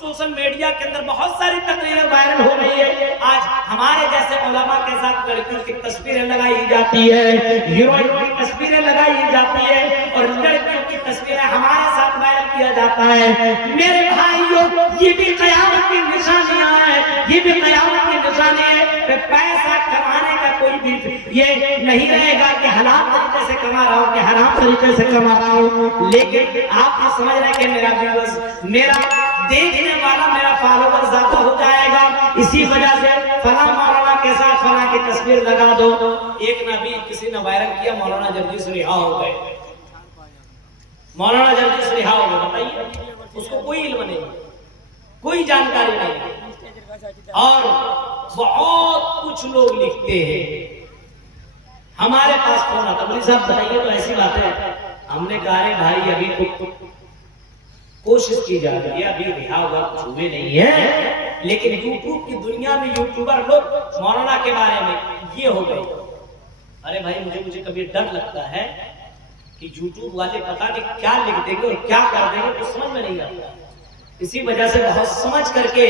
Social media کے اندر بہت ساری تقریریں وائرل ہو رہی ہے. آج ہمارے جیسے علماء کے ساتھ لڑکیوں کی تصویریں لگائی جاتی ہے, ہیروئن کی تصویریں لگائی جاتی ہے, اور لڑکیوں کی تصویریں ہمارے ساتھ وائرل کیا جاتا ہے. میرے بھائیوں, یہ بھی قیامت کی نشانیاں ہیں, یہ بھی قیامت کی نشانی ہے کہ پیسہ کمانے کا کوئی بھی یہ نہیں رہے گا کہ حلال طریقے سے کما رہا ہوں کہ حرام طریقے سے کما رہا ہوں. لیکن آپ یہ سمجھ رہے ہیں کہ میرا ویورز, میرا دیکھنے والا, میرا فالوور زیادہ ہو جائے گا, اسی وجہ سے فلاں مولانا کے ساتھ فلاں کی تصویر لگا دو. ایک نبی کسی نے وائرل کیا, مولانا جرجیس رہا ہو گئے. مولانا جرجیس رہا ہو گئے. بتائیے, اس کو کوئی علم نہیں, کوئی جانکاری نہیں, اور بہت کچھ لوگ لکھتے ہیں. ہمارے پاس فون آتا, مولوی صاحب بتائیے تو ایسی بات ہے. ہم نے کہا ہے بھائی ابھی کوشش کی جا رہی ہے, ابھی رہا ہوا کچھ ہوئے نہیں ہے, لیکن یوٹیوب کی دنیا میں یوٹیوبر لوگ مولانا کے بارے میں یہ ہو گئے. ارے بھائی مجھے کبھی ڈر لگتا ہے کہ یوٹیوب والے پتہ نہیں کیا لکھ دیں گے اور کیا کر دیں گے, کچھ سمجھ میں نہیں آتا. اسی وجہ سے بہت سمجھ کر کے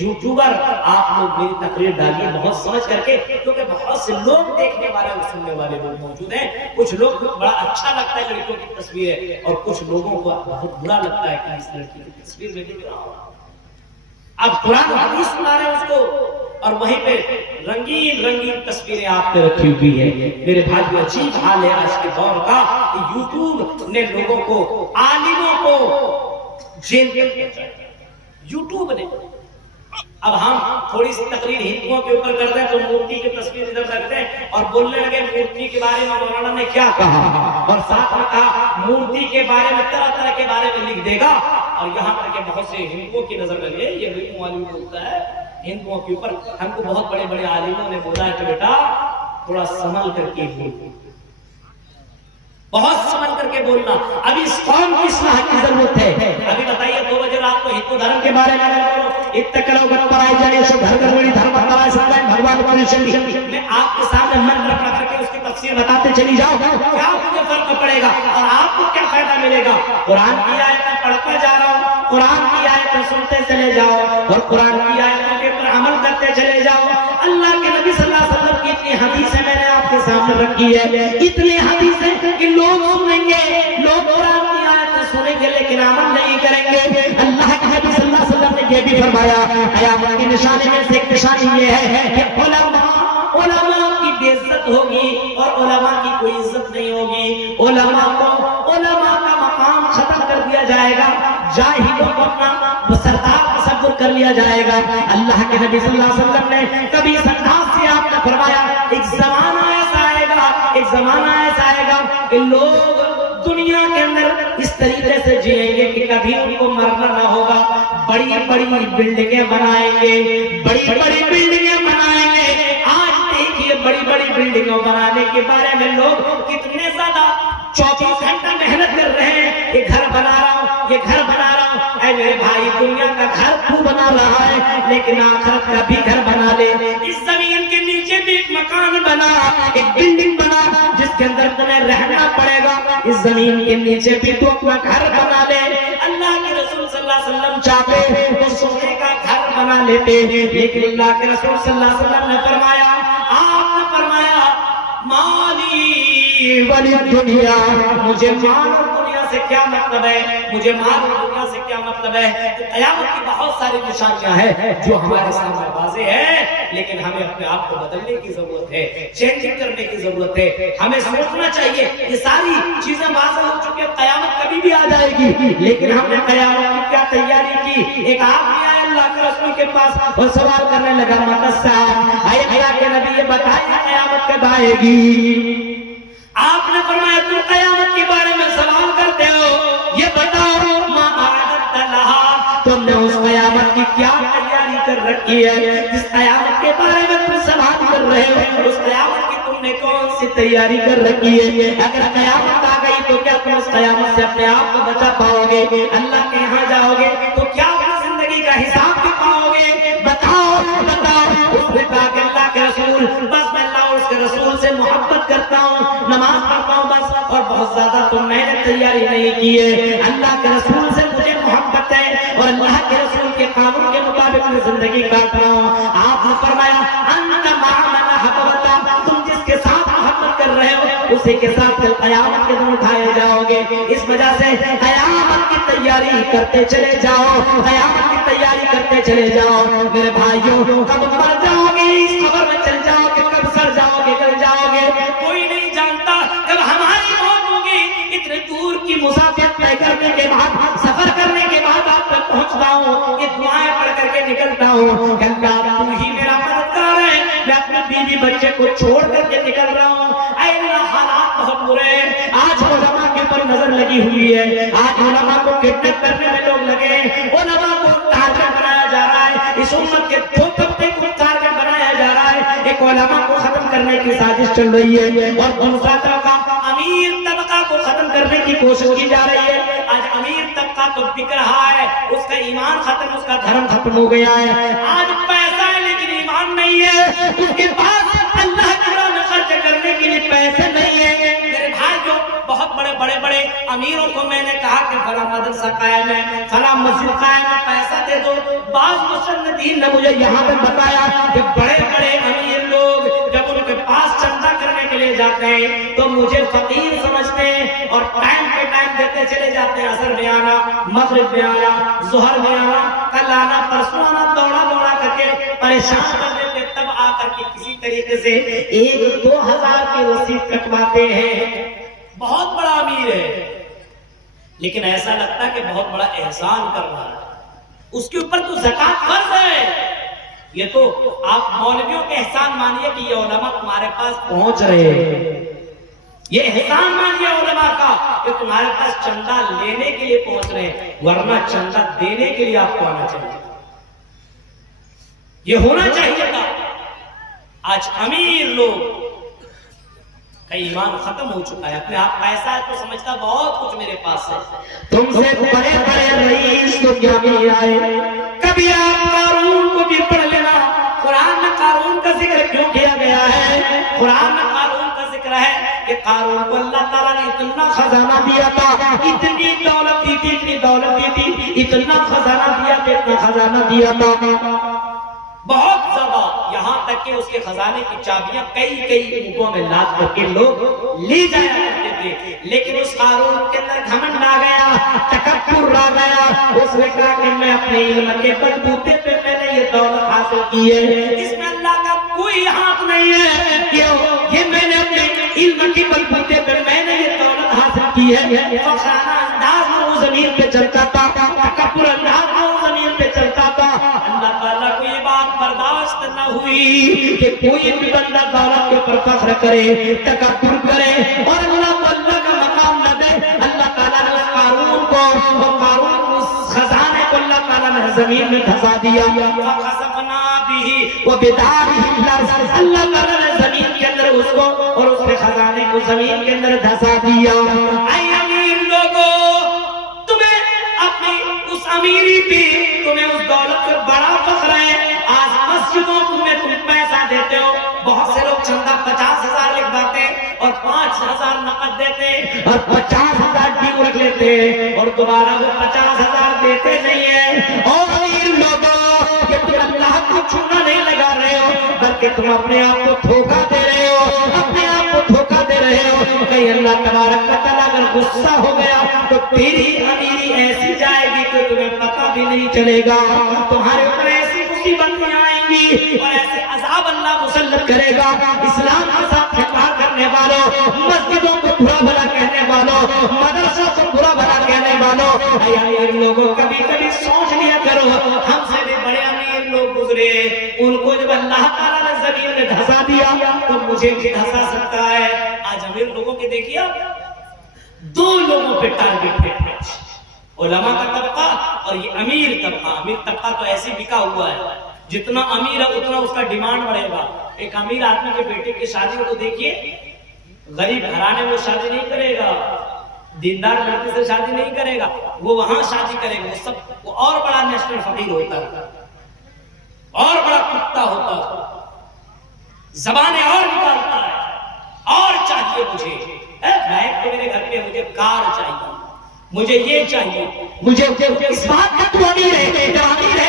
یوٹیوبر آپ لوگ میری تقریر ڈالیے, بہت سمجھ کر کے, کیونکہ بہت سے لوگ دیکھنے والے اور سننے والے لوگ موجود ہیں. کچھ لوگ کو بڑا اچھا لگتا ہے لڑکیوں کی تصویریں, اور کچھ لوگوں کو بہت برا لگتا ہے کہ اس لڑکی کی تصویر میں دیکھ رہا ہوں. اب قرآن حدیث سنا رہے ہیں اس کو, اور وہیں پہ رنگین رنگین تصویریں آپ پہ رکھی ہوئی ہے. میرے بھائی عجیب حال ہے آج کے دور کا کہ یوٹیوب نے لوگوں کو, عالموں کو جیل میں پہنچایا. یوٹیوب نے. اب ہم تھوڑی سی تقریر ہندوؤں کے اوپر کرتے ہیں تو مورتی کی تصویر ادھر رکھتے ہیں اور بولنے لگے مورتی کے بارے میں مولانا نے کیا کہا, اور ساتھ میں کہا مورتی کے بارے میں طرح طرح کے بارے میں لکھ دے گا. اور یہاں تک کہ بہت سے ہندوؤں کی نظر لگے, یہ ہندو عالم بولتا ہے ہندوؤں کے اوپر. ہم کو بہت بڑے بڑے عالموں نے بولا ہے کہ بیٹا تھوڑا سنبھل کر کے بولو, بہت سمجھ کر کے بولنا. ابھی اس قوم کی اصلاح کی ضرورت ہے. ابھی بتائیے 2 بجے رات کو ہندو دھرم کے بارے میں بولو, اتکلو گھر پر آئی جانے سے گھر گھر بڑی دھرم بتایا سکتا ہے بھگوان پر چلی. میں آپ کے سامنے منتر پڑھ کر کے اس کی تفسیر بتاتے چلی جاؤ, کیا مجھے فرق پڑے گا اور آپ کو کیا فائدہ ملے گا. قرآن کی آیتیں پڑھتا جا رہا ہوں, قرآن کی آیتیں سنتے چلے جاؤ, اور قرآن کی آیتوں کے اوپر عمل کرتے چلے جاؤ. اللہ کے نبی صلی اللہ علیہ وسلم کی اتنی حدیثیں میں نے آپ کے سامنے رکھی ہے, اتنی حدیثیں کہ لوگ سنیں گے, لوگ قرآن کی آیتیں سنیں گے لیکن عمل نہیں کریں گے. اللہ کے نبی صلی اللہ علیہ وسلم نے یہ بھی فرمایا, قیامت کی نشانی میں سے ایک نشانی یہ ہے کہ علماء کی بے عزت ہوگی اور علماء کی کوئی عزت نہیں ہوگی. علماء کا مقام ختم کر دیا جائے گا, جاہلوں کو اپنا سردار تصور کر لیا جائے گا. اللہ کے نبی صلی اللہ علیہ وسلم نے کبھی اس انداز سے آپ نے فرمایا, ایک زمانہ ایسا آئے گا, ایک زمانہ ایسا آئے گا کہ لوگ دنیا کے اندر اس طریقے سے جئیں گے کہ کبھی ان کو مرنا نہ ہوگا. بڑی بڑی بلڈنگیں بنائیں گے, بڑی بڑی بلڈنگیں بنائیں گے. آج دیکھیے بڑی بڑی بلڈنگوں بنانے کے بارے میں لوگ کتنے زیادہ 24 گھنٹہ محنت کر رہے ہیں, یہ گھر بنا رہا ہوں, یہ گھر بنا رہا ہوں. اے میرے بھائی, دنیا کا گھر تو بنا رہا ہے لیکن آخرت کا بھی گھر بنا لے. اس زمین کے نیچے بھی ایک مکان بنا, ایک بلڈنگ بنا جس کے اندر تمہیں رہنا پڑے گا. اس زمین کے نیچے بھی تو اپنا گھر بنا لے. اللہ کے رسول صلی اللہ علیہ وسلم چاہتے تو سونے کا گھر بنا لیتے, لیکن اللہ کے رسول صلی اللہ علیہ وسلم نے فرمایا, آپ نے فرمایا مالی ولی دنیا, مجھے مال اور دنیا سے کیا مطلب ہے, مجھے مال اور دنیا سے کیا مطلب ہے. تو قیامت کی بہت ساری نشانیاں ہیں جو ہمارے سامنے واضح ہے, لیکن ہمیں اپنے آپ کو بدلنے کی ضرورت ہے, چینجنگ کرنے کی ضرورت ہے. ہمیں سوچنا چاہیے یہ ساری چیزیں واضح ہو چکی ہیں, قیامت کبھی بھی آ جائے گی, لیکن ہم نے قیامت کی کیا تیاری کی. ایک آدمی آیا اللہ کے رسول کے پاس اور سوال کرنے لگا, مقصہ اے اللہ کے نبی یہ بتائیے قیامت کب آئے گی. آپ نے فرمایا تم قیامت کے بارے میں سوال کرتے ہو, یہ بتاؤ ما اعددت لہا, تم نے اس قیامت کی کیا تیاری کر رکھی ہے. جس قیامت کے بارے میں تم سوال کر رہے ہو اس قیامت کی تم نے کون سی تیاری کر رکھی ہے. اگر قیامت آ گئی تو کیا تم اس قیامت سے اپنے آپ کو بچا پاؤ گے, اللہ کے یہاں جاؤ گے تو کیا اپنی زندگی کا حساب بھی پاؤ گے. بتاؤ بتاؤ. اس نے کہا کہ اللہ کے رسول بس میں اللہ اور اس کے رسول سے محبت کرتا ہوں, نماز پڑھتا ہوں بس, اور بہت زیادہ تو میں نے تیاری نہیں کی ہے. اللہ کے رسول سے مجھے محبت ہے اور اللہ کے رسول کے قانون کے مطابق میں زندگی کاٹ رہا ہوں. آپ نے فرمایا انت مع من احببت، تم جس کے ساتھ محبت کر رہے ہو اسی کے ساتھ کل قیامت کے دن اٹھائے جاؤ گے. اس وجہ سے قیامت کی تیاری کرتے چلے جاؤ، قیامت کی تیاری کرتے چلے جاؤ. میرے بھائیوں کب مر جاؤ گے اس خبر میں چل جاؤ گے، کب سڑ جاؤ گے گل جاؤ گے کوئی نہیں جانتا. کب ہماری موت ہوگی اتنے دور کی مسافت طے کرنے کے بعد، سفر کرنے کے بعد آپ تک پہنچتا ہوں، یہ دعائیں پڑھ کر کے نکلتا ہوں کہ اللہ تو ہی میرا مددگار ہے. میں اپنے بیوی بچے کو چھوڑ کر کے نکل رہا ہوں. اے اللہ حالات بہت برے ہیں. آج علماء کے پر نظر لگی ہوئی ہے، آج علماء کو کڈنیپ کرنے میں لوگ لگے ہیں، علماء کو ٹارگٹ بنایا جا رہا ہے. اس امت کے دو طبقے کو ٹارگٹ بنایا جا رہا ہے، ایک علماء کو ختم کرنے کی سازش چل رہی ہے اور دوسرا طبقہ امیر طبقہ کو ختم کرنے کی کوشش کی جا رہی ہے. آج امیر طبقہ تو بک رہا ہے، اس کا ایمان ختم، اس کا دھرم ختم ہو گیا ہے. آج پیسہ ہے لیکن ایمان نہیں ہے، اس کے پاس اللہ کی راہ میں خرچ کرنے کے لیے پیسے نہیں ہیں. میرے بھائی جو بہت بڑے امیروں کو میں نے کہا کہ فلاں مدرسہ قائم ہے، فلاں مسجد قائم ہے، پیسہ دے دو. بعض مسندین نے مجھے یہاں پہ بتایا کہ بڑے امیر لوگ جب ان کے پاس چندہ کرنے کے لیے جاتے ہیں تو مجھے فقیر سمجھتے ہیں اور ٹائم پہ ٹائم دیتے چلے جاتے ہیں. عصر میں آنا، مغرب میں آنا، ظہر میں آنا، کل آنا، پرسوں آنا، دوڑا کر کے پریشان کر دیتے. تب آ کر کے کسی طریقے سے 1-2 ہزار کی رسید کٹواتے ہیں. بہت بڑا امیر ہے لیکن ایسا لگتا ہے کہ بہت بڑا احسان کر رہا ہے، اس کے اوپر تو زکات فرض ہے. یہ تو آپ مولویوں کے احسان مانیے کہ یہ علماء تمہارے پاس پہنچ رہے ہیں، یہ احسان مانیے علماء کا کہ تمہارے پاس چندہ لینے کے لیے پہنچ رہے ہیں، ورنہ چندہ دینے کے لیے آپ کو آنا چاہیے. یہ ہونا چاہیے تھا. آج امیر لوگ کا ایمان ختم ہو چکا ہے، اپنے آپ پیسہ ہے تو سمجھتا بہت کچھ میرے پاس ہے. تم سے بڑے رئیس تو کیا مل آئے. کبھی آپ قارون کو بھی پڑھ لینا. قرآن میں قارون کا ذکر کیوں کیا گیا ہے؟ قرآن میں قارون کا ذکر ہے کہ قارون کو اللہ تعالیٰ نے اتنا خزانہ دیا تھا، اتنی دولت دی تھی، اتنی دولت دی تھی، اتنا خزانہ دیا تھا، اتنا خزانہ دیا تھا بہت زیادہ، یہاں تک کہ اس کے خزانے کی چابیاں کئی ملکوں میں لاد کر کے لوگ لے جایا کرتے تھے. لیکن اس قارون کے اندر گھمنڈ آ گیا، تکبر آ گیا. اس نے کہا کہ میں اپنے علم کے بلبوتے پہ میں نے یہ دولت حاصل کی ہے، اس میں اللہ کا کوئی ہاتھ نہیں ہے. کیوں؟ یہ میں نے اپنے علم کے بلبوتے پہ میں نے یہ دولت حاصل کی ہے. فخرانہ انداز میں وہ زمین پہ چلتا تھا، تکبر انداز میں وہ زمین پہ چلتا تھا. اللہ تعالیٰ کو یہ بات برداشت نہ ہوئی کہ کوئی بھی بندہ دولت کے اوپر فخر کرے، تکبر کرے اور اللہ کا مقام نہ دے. اللہ تعالیٰ نے اس قارون کو، اس خزانے کو اللہ تعالیٰ نے زمین میں دھسا دیا. فخسفنا به وبداره الارض، اللہ تعالیٰ نے زمین کے اندر اس کو اور اس کے خزانے کو زمین کے اندر دھسا دیا. اے امیر لوگوں، تمہیں اپنی اس امیری پہ، تمہیں اس دولت پر بڑا فخر ہے. آج مسجدوں میں تم پیسہ دیتے ہو، بہت سے لوگ چندہ 50,000 لکھواتے اور 5,000 نقد دیتے اور 50,000 ڈیو رکھ لیتے اور دوبارہ وہ 50,000 دیتے نہیں ہیں. اور امیر لوگوں، کہ تم اللہ کو چونا نہیں لگا رہے ہو بلکہ تم اپنے آپ کو دھوکہ دے رہے ہو، اپنے آپ کو دھوکہ دے رہے ہو. کہ اللہ تبارک و تعالیٰ اگر غصہ ہو گیا تو تیری امیری ایسی جائے گی کہ تمہیں پتہ بھی نہیں چلے گا. تمہارے اوپر ایسی مصیبتیں آئیں گی اور ایسے عذاب اللہ مسلط کرے گا. اسلام کے ساتھ کھلواڑ کرنے والوں، مسجدوں کو برا بھلا کہنے والوں، مدرسوں کو برا بھلا کہنے والوں، اے امیر لوگوں، کبھی سوچ لیا کرو ہم سے بھی بڑے امیر لوگ گزرے، ان کو جب اللہ تعالیٰ نے زمین میں دھسا دیا تو مجھے بھی دھسا سکتا ہے. آج امیر لوگوں کے دیکھیے 2 لوگوں پہ ٹارگٹ ہے، علماء کا طبقہ اور یہ امیر طبقہ. امیر طبقہ تو ایسی بکا ہوا ہے، جتنا امیر ہے اتنا اس کا ڈیمانڈ بڑھے گا. ایک امیر آدمی کے بیٹے کی شادی کو دیکھیے، غریب گھرانے میں شادی نہیں کرے گا، دیندار لڑکی سے شادی نہیں کرے گا، وہ وہاں شادی کرے گا. وہ اور بڑا نیشنل فقیر ہوتا ہے، اور بڑا کتا ہوتا ہے، زبانیں اور نکالتا ہے، اور چاہیے مجھے بائک تو میرے گھر پہ، مجھے کار چاہیے، مجھے یہ چاہیے، مجھے اس بات کا تو امیر ہے، جو امیر ہے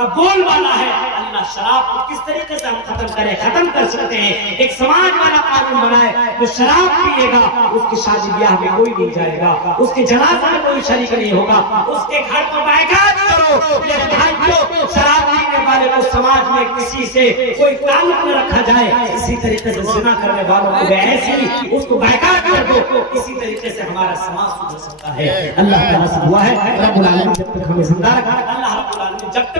کا بول والا ہے اللہ شراب کو کس طریقے سے ہم ختم کریں ختم کر سکتے ہیں ایک سماج والا قانون بنائے جو شراب پیے گا اس کی شادی بیاہ میں کوئی نہیں جائے گا اس کے جنازہ میں کوئی شریک نہیں ہوگا اس کے گھر کو بائیکاٹ کرو میرے بھائیوں شراب پینے والے کو سماج میں کسی سے کوئی تعلق نہ رکھا جائے اسی طریقے سے زنا کرنے والوں کو ایسے اس کو بائیکاٹ کر دو اسی طریقے سے ہمارا سماج سدھر سکتا ہے اللہ تعالیٰ سے دعا ہے رب العالمین جب تک ہمیں زندہ رکھا اللہ رب العالمین جب تک